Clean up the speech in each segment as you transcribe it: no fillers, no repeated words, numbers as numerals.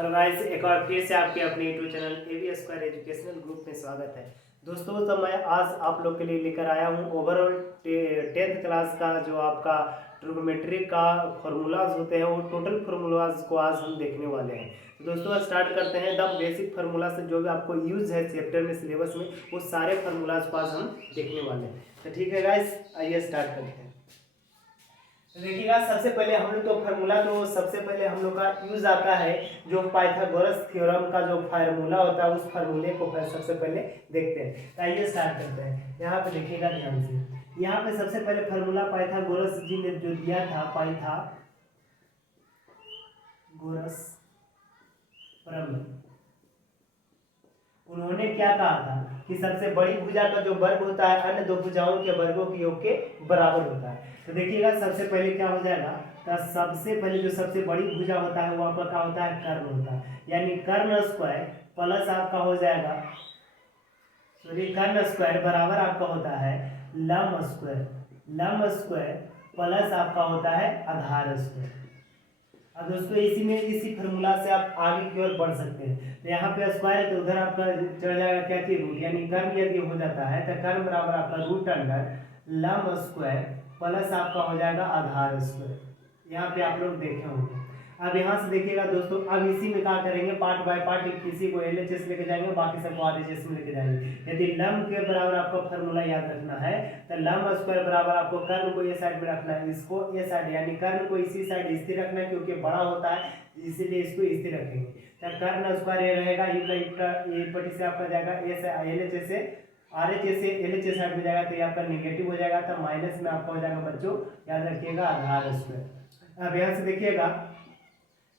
Hello guys, एक बार फिर से आपके अपने YouTube channel AV square educational group में स्वागत है। दोस्तों, तो मैं आज आप लोग के लिए लेकर आया हूँ ओवरऑल 10th क्लास का जो आपका ट्रिग्नोमेट्री का फार्मूलाज होते हैं वो टोटल फार्मूलाज को आज हम देखने वाले हैं। तो दोस्तों स्टार्ट करते हैं। द बेसिक फार्मूला से जो भी आपको यूज है चैप्टर में सिलेबस में वो सारे फार्मूलाज को आज हम देखने वाले हैं। तो ठीक है गाइस, आइए स्टार्ट करते हैं। तो देखिएगा, सबसे पहले हम लोग तो फार्मूला तो सबसे पहले हम लोग का यूज आता है जो पाइथागोरस थ्योरम का जो फार्मूला होता है उस फार्मूले को सबसे पहले देखते हैं। तो आइए स्टार्ट करते हैं। यहाँ पे देखिएगा ध्यान से, यहाँ पे सबसे पहले फार्मूला पाइथागोरस जी ने जो दिया था, पाइथागोरस प्रमेय, उन्होंने क्या कहा था कि सबसे बड़ी भुजा का जो वर्ग होता है अन्य दो भुजाओं के वर्गों के योग के बराबर होता है। तो देखिएगा सबसे पहले क्या हो जाएगा, तो सबसे पहले जो सबसे बड़ी भुजा होता है वो आपका क्या होता है, कर्ण होता है। यानी कर्ण स्क्वायर प्लस आपका हो जाएगा, सॉरी कर्ण स्क्वायर बराबर आपका होता है लंब स्क्वायर, लंब स्क्वायर प्लस आपका होता है आधार स्क्वायर। अब दोस्तों इसी फार्मूला से आप आगे की ओर बढ़ सकते हैं। तो यहाँ पे स्क्वायर तो उधर आपका चढ़ जाएगा क्या थी, रूट, यानी कर्म यदि हो जाता है तो कर्म बराबर आपका रूट अंडर लंब स्क्वायर प्लस आपका हो जाएगा आधार स्क्वायर। यहाँ पे आप लोग देखे होंगे। अब यहाँ से देखिएगा दोस्तों, अब इसी में क्या करेंगे, पार्ट बाय पार्ट, किसी को एलएचएस लेके जाएंगे, बाकी सबको आरएचएस में लेके जाएंगे। यदि लंब के बराबर आपको फार्मूला याद रखना है तो लंब स्क्वायर बराबर आपको कर्ण को ये साइड में रखना है, इसको ये साइड, यानी कर्ण को इसी साइड स्थिर रखना है क्योंकि बड़ा होता है इसीलिए इसको स्थिर रखेंगे। तो कर्ण स्क्वायर ये रहेगा, ये पट्टी से आपका जाएगा एलएचएस से आरएचएस से एलएचएस साइड में जाएगा तो ये आपका नेगेटिव हो जाएगा, तो माइनस में आपका हो जाएगा बच्चों, याद रखिएगा आधार स्क्वायर। अब यहाँ से देखिएगा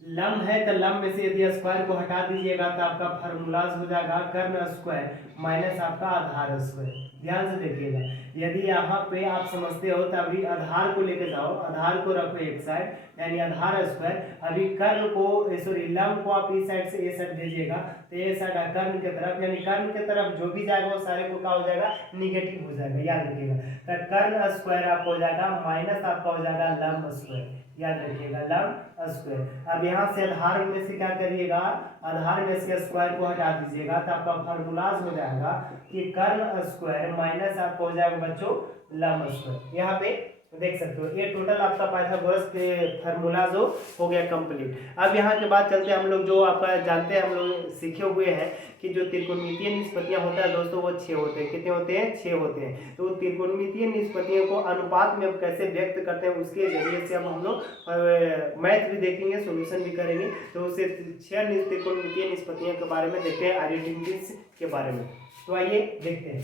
लंब है तो लंब में से यदि स्क्वायर को हटा दीजिएगा तो आपका फार्मूलाज हो जाएगा कर्ण स्क्वायर माइनस आपका आधार स्क्वायर। ध्यान से देखिएगा, यदि यहाँ पे आप समझते हो तो अभी आधार को लेके जाओ, आधार को रखो एक साइड, यानी आधार स्क्वायर, अभी कर्ण को सॉरी लंब को आप इस साइड से ये साइड भेजिएगा तो ये साइड कर्ण की तरफ, यानी कर्ण की तरफ जो भी जाएगा वो सारे को क्या हो जाएगा, निगेटिव हो जाएगा। याद रखिएगा, तो कर्ण स्क्वायर आपको हो जाएगा माइनस आपका हो जाएगा लंब स्क्वायर। याद रखिएगा लंब स्क्वायर। अब यहाँ से आधार में से क्या करिएगा, आधार में से स्क्वायर को हटा दीजिएगा तो आपका फार्मूलाज हो जाएगा कि कर्ण स्क्वायर माइनस आपको हो जाएगा बच्चों लंब स्क्वायर। यहाँ पे देख सकते हो ये टोटल आपका पाइथागोरस के फार्मूला जो हो गया कंप्लीट। अब यहाँ के बाद चलते हैं हम लोग, जो आपका जानते हैं हम लोग सीखे हुए हैं कि जो त्रिकोणमितीय निष्पत्तियां होता है दोस्तों वो 6 होते हैं। कितने होते हैं, 6 होते हैं। तो त्रिकोणमितीय निष्पत्तियों को अनुपात में कैसे व्यक्त करते हैं उसके जरिए से अब हम लोग मैथ भी देखेंगे, सोल्यूशन भी करेंगे। तो उससे 6 त्रिकोणमितीय निष्पत्तियों के बारे में देखते हैं, आइडेंटिटीज के बारे में। तो आइए देखते हैं।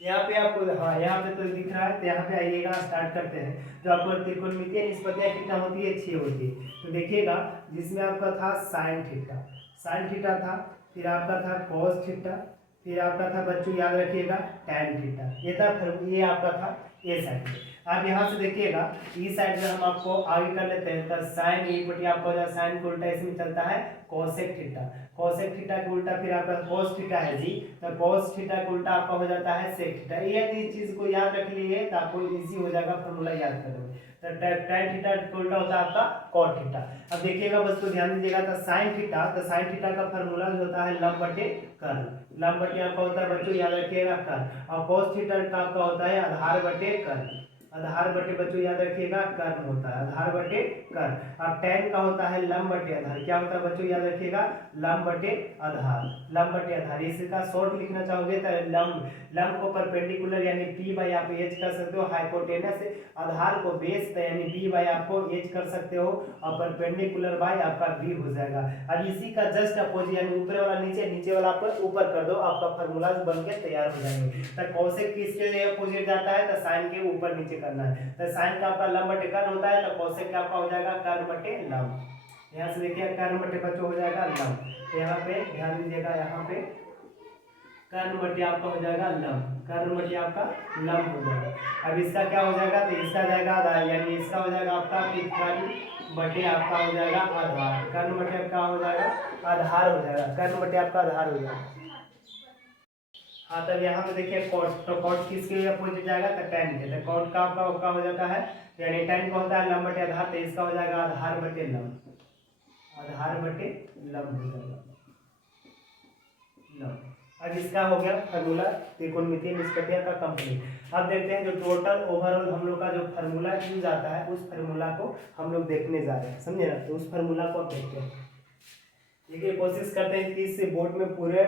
यहाँ पे आपको, हाँ यहाँ पे तो दिख रहा है, तो यहाँ पे आइएगा, स्टार्ट करते हैं। जो आपको त्रिकोणमितीय निष्पत्तियां कितना होती है, 6 होती है। तो देखिएगा जिसमें आपका था साइन थीटा, साइन थीटा था, फिर आपका था कॉस थीटा, फिर आपका था बच्चों याद रखिएगा टैन थीटा, ये था, फिर ये आपका था ए साइड। आप यहाँ से देखिएगा ई साइड में हम आपको आगे कर लेते हैं। तो साइन ई बटी आपका हो जाए, साइन को उल्टा इसमें चलता है कोसेक थीटा, कोसेक थीटा का उल्टा फिर आपका कोस थीटा है जी, तो कोस थीटा का उल्टा आपका हो जाता है सेक थीटा। ये यदि चीज को याद रख लिए तो आपको इजी हो जाएगा फार्मूला याद करने में। तो टैन थीटा का उल्टा होता है आपका कॉट थीटा। अब देखिएगा बस तो ध्यान दीजिएगा, तो साइन थीटा, तो साइन थीटा का फार्मूला जो होता है लंब बटे कर्ण, लंब बटे आपका होता है बच्चों याद रखिएगा कर्ण, और कोस थीटा का आपका होता है आधार बटे कर्ण, आधार बटे बच्चों याद रखिएगा कर्ण होता है, आधार बटे कर्ण। अब टैन का होता है लंब बटे आधार, क्या होता है बच्चों याद रखिएगा लंब बटे आधार, लंब बटे आधार। इसका शॉर्ट लिखना चाहोगे तो लंब, लंब को परपेंडिकुलर यानी पी बाई आप एच कर सकते हो, हाइपोटेनस आधार को बेस यानी बी बाई आपको एच कर सकते हो, और परपेंडिकुलर बाई आपका बी हो जाएगा। अब इसी का जस्ट अपोजिट यानी ऊपर वाला नीचे, नीचे वाला आप ऊपर कर दो, आपका फार्मूला बन के तैयार हो जाएंगे। तो कोसेक किसके अपोजिट जाता है, तो साइन के ऊपर नीचे करना है। तो साइन का आपका लंब बटे कर्ण होता है, तो कोसेक का आपका हो जाएगा कर्ण बटे लंब। यहाँ से देखिए कर्ण बटे बच्चों हो जाएगा लंब, तो यहाँ पे ध्यान दीजिएगा, यहाँ पे कर्ण बटे आपका हो जाएगा लंब, कर्ण बटे आपका लंब हो जाएगा। अब इसका क्या हो जाएगा, तो इसका जाएगा आधार, यानी इसका हो जाएगा आपका कर्ण बटे आपका हो जाएगा आधार, कर्ण बटे आपका हो जाएगा आधार हो जाएगा, कर्ण बटे आपका आधार हो जाएगा। हाँ तब यहाँ पे देखिए कॉट, तो कॉट किसके अपोजिट जाएगा, तो टैन के, तो कॉट का आपका हो जाता है, यानी टैन का होता है लंब बटे आधार, तो इसका हो जाएगा आधार बटे लंब, आधार बटे लंब हो जाएगा लंब। अब इसका हो गया फार्मूला त्रिकोणमितीय निष्पत्तियां का कंप्लीट। अब देखते हैं जो टोटल ओवरऑल हम लोग का जो फार्मूला यूज आता है उस फार्मूला को हम लोग देखने जा रहे हैं, समझे ना। तो उस फार्मूला को अब देखते हैं। देखिए कोशिश करते हैं कि इससे बोर्ड में पूरे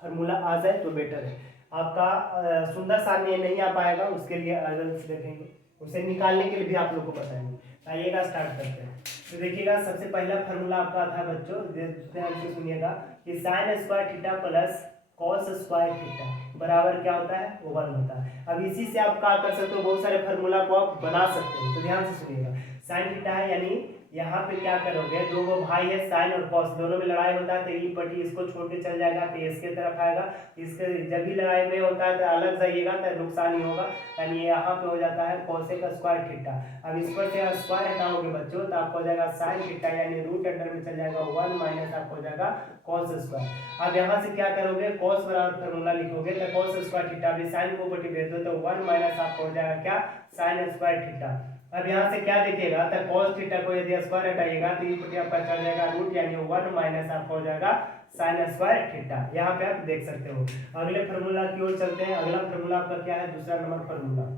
फार्मूला आ जाए तो बेटर है। आपका सुंदर सा में नहीं आ पाएगा, उसके लिए अलग से देखेंगे, उसे निकालने के लिए भी आप लोग को बताएंगे। आइएगा स्टार्ट करते हैं। तो देखिएगा सबसे पहला फार्मूला आपका था बच्चों, ध्यान से सुनिएगा कि sine square theta plus cos square theta बराबर क्या होता है, 1 होता है। अब इसी से आप क्या कर सकते हो, बहुत सारे फार्मूला को आप बना सकते हो। तो ध्यान से सुनिएगा, साइन थीटा है यानी यहाँ पे क्या करोगे, दो भाई है साइन और कॉस, दोनों में लड़ाई होता है तो ये पट्टी इसको छोड़ के चल जाएगा तो इसके तरफ आएगा। इसके जब भी लड़ाई में होता है तो अलग जाइएगा तो नुकसान ही होगा, यानी यहाँ पे हो जाता है कोसेक स्क्वायर थीटा। अब इस पर से स्क्वायर हटाओगे बच्चों तो आपको हो जाएगा साइन थीटा यानी रूट अंडर में चल जाएगा 1 माइनस आपको हो जाएगा कॉस स्क्वायर। अब यहाँ से क्या करोगे, कॉस बराबर फार्मूला लिखोगे तो कॉस स्क्वायर थीटा भी साइन को पट्टी भेज दो तो 1 माइनस आपको हो जाएगा क्या, साइन स्क्वायर थीटा। अब यहाँ से क्या देखिएगा तो cos थीटा को यदि स्क्वायर हटाइएगा तो ये पट्टी आपका चल जाएगा रूट यानी 1 माइनस आपका हो जाएगा साइन स्क्वायर थीटा। यहाँ पे आप देख सकते हो। अगले फार्मूला की ओर चलते हैं। अगला फार्मूला आपका क्या है, दूसरा नंबर फार्मूला।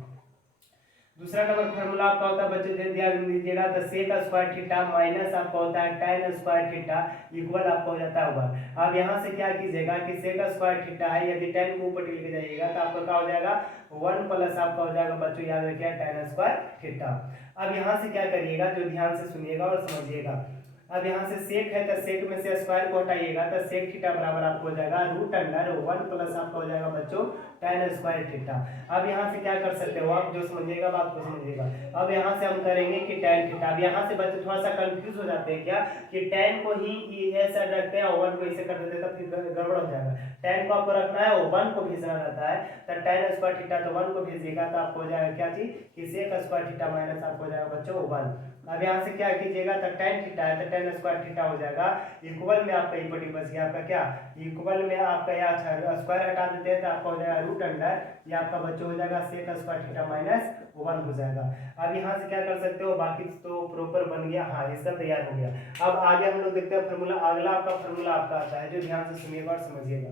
दूसरा नंबर फार्मूला आपका होता है बच्चों, ध्यान दीजिएगा तो सेक स्क्वायर थीटा माइनस आपका होता है tan स्क्वायर थीटा इक्वल आपका हो जाता है 1। अब यहाँ से क्या कीजिएगा कि सेक स्क्वायर थीटा है, यदि tan को ऊपर लेके जाइएगा तो आपका क्या हो जाएगा 1 प्लस आपका हो जाएगा बच्चों, याद रखिए tan स्क्वायर थीटा। अब यहाँ से क्या करिएगा, जो ध्यान से सुनिएगा और समझिएगा। अब यहाँ से सेक है तो सेक में से स्क्वायर को हटाइएगा तो सेक थीटा बराबर आपको हो जाएगा रूट अंडर 1 प्लस आपका हो जाएगा बच्चों tan स्क्वायर थीटा। अब यहाँ से क्या कर सकते हो आप, जो समझिएगा बात को समझिएगा। अब यहाँ से हम करेंगे कि tan थीटा। अब यहाँ से बच्चे थोड़ा सा कंफ्यूज हो जाते हैं क्या कि tan को ही ऐसा रखते हैं और 1 को ऐसे कर देते हैं तो फिर गड़बड़ हो जाएगा। tan को आपको रखना है और 1 को भेजना रहता है तो tan स्क्वायर थीटा तो 1 को भेजिएगा तो आपको हो जाएगा क्या चीज कि सेक स्क्वायर थीटा माइनस आपको हो जाएगा बच्चों 1। अब यहाँ से क्या कीजिएगा तो tan थीटा है तो tan स्क्वायर थीटा हो जाएगा इक्वल में आपका ये पट्टी बच गया आपका क्या, इक्वल में आपका यहाँ स्क्वायर हटा देते हैं तो आपका हो जाएगा रूट अंडर, ये आपका बच्चों हो जाएगा सेक स्क्वायर थीटा माइनस 1 हो जाएगा। अब यहाँ से क्या कर सकते हो, बाकी तो प्रॉपर बन गया, हाँ इसका तैयार हो गया। अब आगे हम लोग देखते हैं फार्मूला। अगला आपका फार्मूला आपका आता है, जो ध्यान से सुनिएगा और समझिएगा।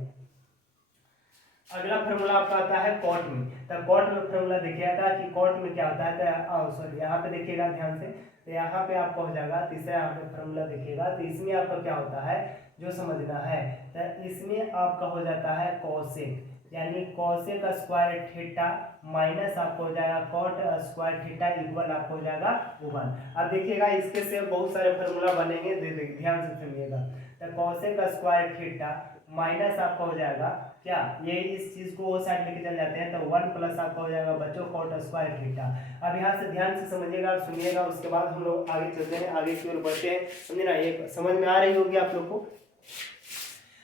अगला फार्मूला आपका आता है कॉट में। तो कॉट में फार्मूला देखिएगा कि कॉट में क्या होता है, तो सॉरी यहाँ पे देखिएगा ध्यान से, तो यहाँ पे आपका हो जाएगा तीसरा यहाँ पे फार्मूला देखिएगा तो इसमें आपका क्या होता है जो समझना है, तो इसमें आपका हो जाता है कोसेक यानी कोसेक स्क्वायर थीटा माइनस आपको हो जाएगा कॉट स्क्वायर थीटा इक्वल आपको हो जाएगा 1। अब देखिएगा इसके से बहुत सारे फार्मूला बनेंगे, ध्यान से सुनिएगा। तो कोसेक स्क्वायर थीटा माइनस आपका हो जाएगा क्या, ये इस चीज को वो साइड लेके चल जाते हैं तो 1 प्लस आपका हो जाएगा बच्चों कॉट स्क्वायर थीटा। अब यहाँ से ध्यान से समझिएगा और सुनिएगा, उसके बाद हम लोग आगे चलते हैं, आगे की ओर बढ़ते हैं, समझे ना। ये समझ में आ रही होगी आप लोग को।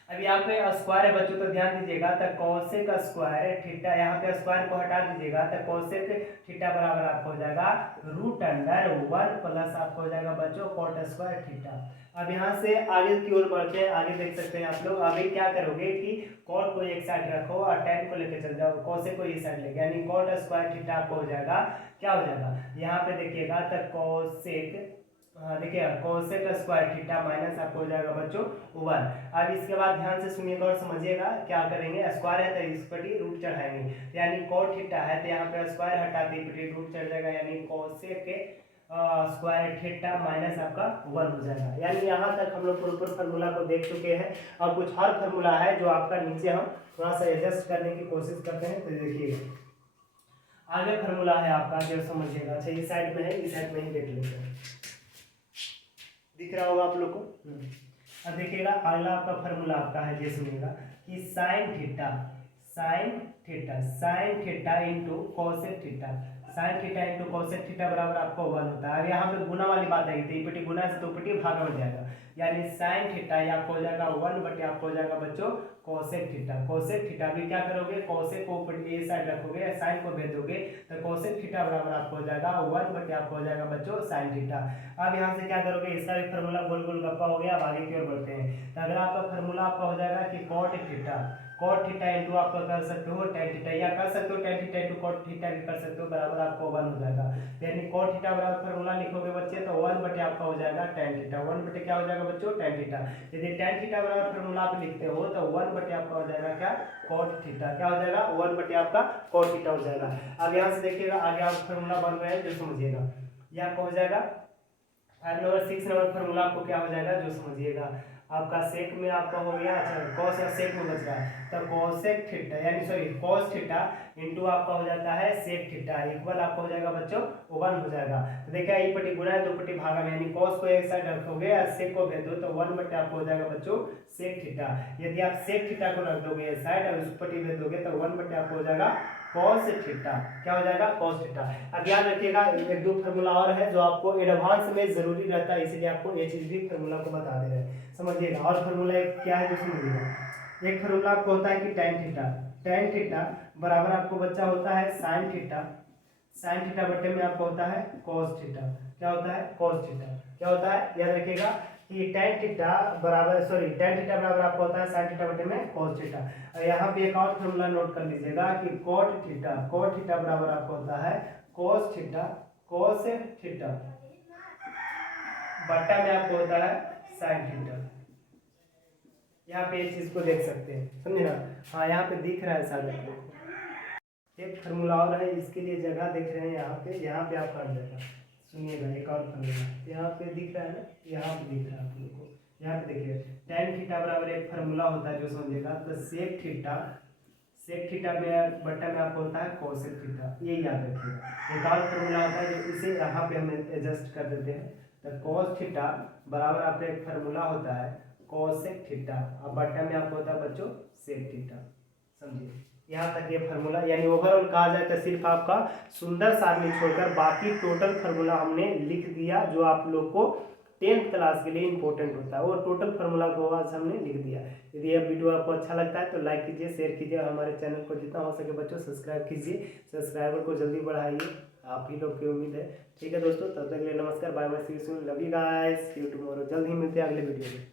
अब यहाँ पे स्क्वायर है बच्चों, तो ध्यान दीजिएगा तो कोसेक स्क्वायर थीटा, यहाँ पे स्क्वायर को हटा दीजिएगा तो कोसेक थीटा बराबर आपको हो जाएगा रूट अंडर 1 प्लस आपको हो जाएगा बच्चों कॉट स्क्वायर थीटा। अब यहाँ से आगे की ओर बढ़ते हैं, आगे देख सकते हैं आप लोग। अभी क्या करोगे कि कॉट को एक साइड रखो और tan को लेकर चल जाओ, कोसेक को ये साइड लेके, यानी कॉट स्क्वायर थीटा आपको हो जाएगा क्या हो जाएगा, यहाँ पे देखिएगा तो कोसेक, देखिए कोसेक स्क्वायर थीटा माइनस आपको हो जाएगा बच्चों 1। अब इसके बाद ध्यान से सुनिएगा और समझिएगा क्या करेंगे, स्क्वायर है तो इस पर रूट चढ़ाएंगे, यानी कॉट थीटा है तो यहाँ पे स्क्वायर हटा दी रूट चढ़ जाएगा, यानी कोसेक के स्क्वायर थीटा माइनस आपका 1 हो जाएगा। यानी यहाँ तक हम लोग प्रॉपर फार्मूला को देख चुके हैं। अब कुछ और फार्मूला है जो आपका नीचे हम थोड़ा सा एडजस्ट करने की कोशिश करते हैं। तो देखिए आगे फार्मूला है आपका, जो समझिएगा। अच्छा इस साइड में है, इस साइड में ही देख लेते हैं, दिख रहा होगा आप लोग को। अब देखिएगा अगला आपका फार्मूला आपका है, ये सुनिएगा कि sine theta into cosec theta, sine theta into cosec theta बराबर आपको 1 होता है। अब यहाँ पे गुना वाली बात आएगी तो इपटी गुना से तो उपटी भागा हो जाएगा, यानी साइन थीटा या आपको हो जाएगा 1 बटे आपको हो जाएगा बच्चों कोसेक थीटा। कोसेक थीटा भी क्या करोगे, कोसेक को ऊपर ये साइड रखोगे, साइन को भेज दोगे तो कोसेक थीटा बराबर आपको हो जाएगा 1 बटे आपको हो जाएगा बच्चों साइन थीटा। अब यहाँ से क्या करोगे, इसका भी फार्मूला गोल गोल गप्पा हो गया। अब आगे की ओर बढ़ते हैं। तो अगर आपका फार्मूला आपका हो जाएगा कि कॉट cot थीटा इंटू आप कर सकते हो tan थीटा, या कर सकते हो tan theta into cot theta भी कर सकते हो, बराबर आपका 1 हो जाएगा। यानी cot थीटा बराबर फार्मूला लिखोगे बच्चे तो 1 बटे आपका हो जाएगा tan थीटा, 1 बटे क्या हो जाएगा बच्चों tan थीटा। यदि tan थीटा बराबर फार्मूला आप लिखते हो तो 1 बटे आपका हो जाएगा क्या cot थीटा, क्या हो जाएगा 1 बटे आपका cot थीटा हो जाएगा। अब यहाँ से देखिएगा आगे आप फार्मूला बन रहे हैं जो समझिएगा, यह आपका हो जाएगा 5 नंबर 6 नंबर फार्मूला आपको क्या हो जाएगा जो समझिएगा। आपका सेक में आपका हो गया, अच्छा कॉस और सेक में बच रहा है तो कोसेक थीटा यानी सॉरी कॉस थीटा इंटू आपका हो जाता है सेक थीटा इक्वल आपका हो जाएगा बच्चों 1 हो जाएगा। तो देखिए एक पट्टी गुणा है 2 पट्टी भागा में, यानी कॉस को एक साइड रखोगे और सेक को भेज दो तो 1 बटे आपको हो जाएगा बच्चों सेक थीटा। यदि आप सेक थीटा को रख दोगे इस साइड और उस पट्टी भेज दोगे तो 1 बटे आपको हो जाएगा कॉस थीटा, क्या हो जाएगा कॉस थीटा। अब याद रखिएगा एक दो फार्मूला और है जो आपको एडवांस में जरूरी रहता है, इसलिए आपको ये चीज भी फार्मूला को बता दे रहे हैं, समझिएगा। और फार्मूला एक क्या है जो समझिएगा। एक फार्मूला आपको होता है कि tan थीटा बराबर आपको बच्चा होता है sin थीटा, sin थीटा बटे में आपको होता है cos थीटा, क्या होता है cos थीटा, क्या होता है याद रखिएगा कि tan थीटा बराबर आपको होता है sin थीटा बटे में cos थीटा। और यहाँ पे एक और फार्मूला नोट कर लीजिएगा कि cot थीटा बराबर आपको होता है cos थीटा बटा में आपको होता है sin थीटा। यहाँ पे इस चीज को देख सकते हैं, समझे ना। हाँ यहाँ पे दिख रहा है शायद आपको। एक फार्मूला और है, इसके लिए जगह देख रहे हैं यहाँ पे आप कर देगा, सुनिएगा एक और फार्मूला यहाँ पे दिख रहा है ना, यहाँ पे दिख रहा है आप लोग को, यहाँ पे देखिए tan थीटा बराबर एक फार्मूला होता है जो समझिएगा, तो सेक थीटा में बट्टा में आपको होता है कोसेक थीटा, ये याद रखिएगा। एक और फार्मूला होता है जो इसे यहाँ पे हम एडजस्ट कर देते हैं, तो cos थीटा बराबर आपका एक फार्मूला होता है कोसेक थीटा और बट्टा में आपको होता है बच्चों सेक थीटा, समझिए। यहाँ तक ये फार्मूला, यानी ओवरऑल कहा जाए तो सिर्फ आपका सुंदर सारणी छोड़कर बाकी टोटल फार्मूला हमने लिख दिया जो आप लोग को 10th क्लास के लिए इंपॉर्टेंट होता है, वो टोटल फार्मूला को आज हमने लिख दिया। यदि यह वीडियो आपको अच्छा लगता है तो लाइक कीजिए, शेयर कीजिए और हमारे चैनल को जितना हो सके बच्चों सब्सक्राइब कीजिए, सब्सक्राइबर को जल्दी बढ़ाइए, आप ही लोग की उम्मीद है। ठीक है दोस्तों, तब तक के लिए नमस्कार, bye bye, see you soon, love you guys, see you tomorrow. जल्द ही मिलते हैं अगले वीडियो में।